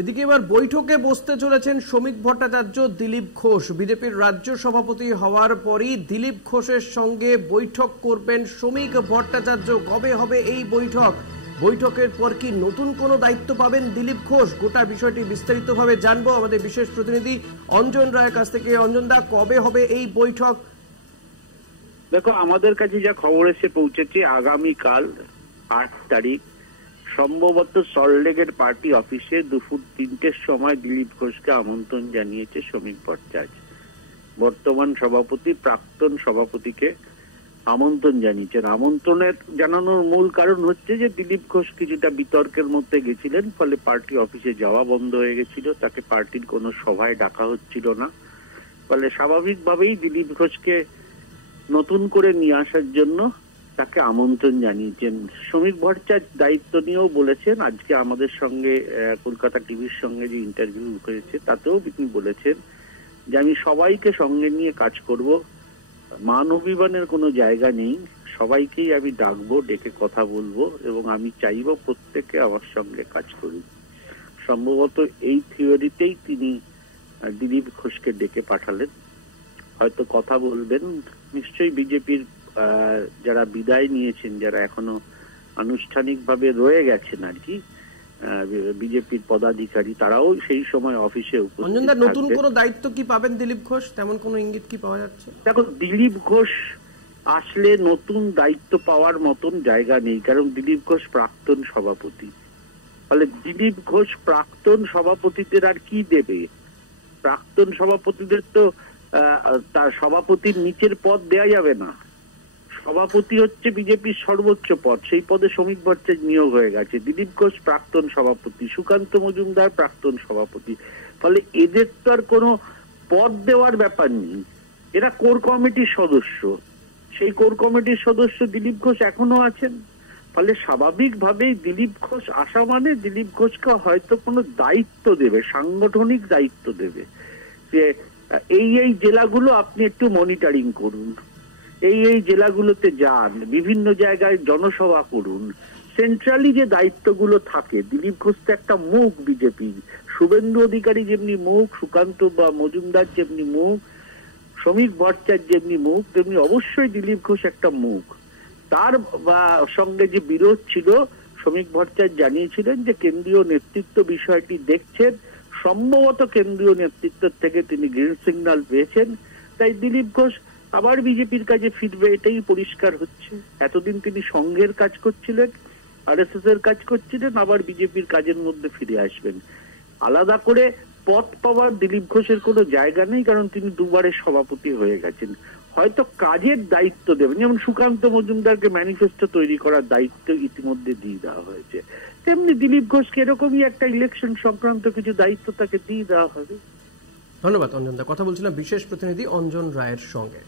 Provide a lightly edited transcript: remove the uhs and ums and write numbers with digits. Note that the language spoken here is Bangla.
এদিকে এবার বৈঠকে বসতে চলেছেন শ্রমিক ভট্টাচার্য, দিলীপ ঘোষ। বিজেপির রাজ্য সভাপতি হওয়ার পরই দিলীপ ঘোষের সঙ্গে বৈঠক করবেন শ্রমিক ভট্টাচার্য। কবে হবে এই বৈঠক? বৈঠকের পর কি নতুন কোনো দায়িত্ব পাবেন দিলীপ ঘোষ? গোটা বিষয়টি বিস্তারিতভাবে জানবো আমাদের বিশেষ প্রতিনিধি অঞ্জন রায়ের কাছ থেকে। অঞ্জন দা, কবে হবে এই বৈঠক? দেখো, আমাদের কাছে যা খবর এসে পৌঁছেছে আগামীকাল 8 তারিখ সম্ভবত সল্টলেকের পার্টি অফিসে দুপুর 3টের সময় দিলীপ ঘোষকে আমন্ত্রণ জানিয়েছে শ্রমিক ভট্টাচার্য। বর্তমান সভাপতি প্রাক্তন সভাপতিকে আমন্ত্রণ জানিয়েছেন। আমন্ত্রণের জানানোর মূল কারণ হচ্ছে যে দিলীপ ঘোষ কিছুটা বিতর্কের মধ্যে গেছিলেন, ফলে পার্টি অফিসে যাওয়া বন্ধ হয়ে গেছিল, তাকে পার্টির কোনো সভায় ডাকা হচ্ছিল না। ফলে স্বাভাবিকভাবেই দিলীপ ঘোষকে নতুন করে নিয়ে আসার জন্য তাকে আমন্ত্রণ জানিয়েছেন। শ্রমিক ভট্টাচার্য দায়িত্ব নিয়েও বলেছেন। আজকে আমাদের সঙ্গে কলকাতা টিভির সঙ্গে যে ইন্টারভিউ হয়েছে তাতেও তিনি বলেছেন যে আমি সবাইকে সঙ্গে নিয়ে কাজ করব, মান অভিমানের কোনো জায়গা নেই, সবাইকেই আমি ডাকবো, ডেকে কথা বলবো এবং আমি চাইবো প্রত্যেকে আমার সঙ্গে কাজ করুক। সম্ভবত এই থিওরিতেই তিনি দিলীপ ঘোষকে ডেকে পাঠালেন। হয়তো কথা বলবেন, নিশ্চয়ই বিজেপির যারা বিদায় নিয়েছেন, যারা এখনো আনুষ্ঠানিকভাবে রয়ে গেছেন আর কি বিজেপির পদাধিকারী, তারাও সেই সময় অফিসে উপস্থিত থাকবেন। নতুন কোনো দায়িত্ব কি পাবেন দিলীপ ঘোষ? তেমন কোনো ইঙ্গিত কি পাওয়া যাচ্ছে? দেখো, দিলীপ ঘোষ আসলে নতুন দায়িত্ব পাওয়ার মতন জায়গা নেই, কারণ দিলীপ ঘোষ প্রাক্তন সভাপতি। ফলে দিলীপ ঘোষ প্রাক্তন সভাপতিদের আর কি দেবে? প্রাক্তন সভাপতিদের তো তার সভাপতির নিচের পদ দেয়া যাবে না। সভাপতি হচ্ছে বিজেপির সর্বোচ্চ পদ, সেই পদে শ্রমিক ভট্টাচার্য নিয়োগ হয়ে গেছে। দিলীপ ঘোষ প্রাক্তন সভাপতি, সুকান্ত মজুমদার প্রাক্তন সভাপতি। ফলে এদের তো আর কোনো পদ দেওয়ার ব্যাপার নেই। এরা কোর কমিটির সদস্য, সেই কোর কমিটির সদস্য দিলীপ ঘোষ এখনো আছেন। ফলে স্বাভাবিকভাবেই দিলীপ ঘোষ আসা মানে দিলীপ ঘোষকে হয়তো কোনো দায়িত্ব দেবে, সাংগঠনিক দায়িত্ব দেবে, যে এই জেলাগুলো আপনি একটু মনিটরিং করুন, এই জেলাগুলোতে যান, বিভিন্ন জায়গায় জনসভা করুন। সেন্ট্রালি যে দায়িত্বগুলো থাকে, দিলীপ ঘোষ তো একটা মুখ বিজেপির। শুভেন্দু অধিকারী যেমনি মুখ, সুকান্ত বা মজুমদার যেমনি মুখ, শ্রমিক ভট্টাচার্য যেমনি মুখ, তেমনি অবশ্যই দিলীপ ঘোষ একটা মুখ। তার সঙ্গে যে বিরোধ ছিল, শ্রমিক ভট্টাচার্য জানিয়েছিলেন যে কেন্দ্রীয় নেতৃত্ব বিষয়টি দেখছেন, সম্ভবত কেন্দ্রীয় নেতৃত্বের থেকে তিনি গ্রিন সিগন্যাল পেয়েছেন, তাই দিলীপ ঘোষ আবার বিজেপির কাজে ফিরবে, এটাই পরিষ্কার হচ্ছে। এতদিন তিনি সংঘের কাজ করছিলেন, আরএসএস এর কাজ করছিলেন, আবার বিজেপির কাজের মধ্যে ফিরে আসবেন। আলাদা করে পদ পাওয়ার দিলীপ ঘোষের কোনো জায়গা নেই, কারণ তিনি দুবারের সভাপতি হয়ে গেছেন। হয়তো কাজের দায়িত্ব দেবেন, যেমন সুকান্ত মজুমদারকে ম্যানিফেস্টো তৈরি করার দায়িত্ব ইতিমধ্যে দিয়ে দেওয়া হয়েছে, তেমনি দিলীপ ঘোষকে এরকমই একটা ইলেকশন সংক্রান্ত কিছু দায়িত্ব তাকে দিয়ে দেওয়া হবে। ধন্যবাদ অঞ্জন দা। কথা বলছিলাম বিশেষ প্রতিনিধি অঞ্জন রায়ের সঙ্গে।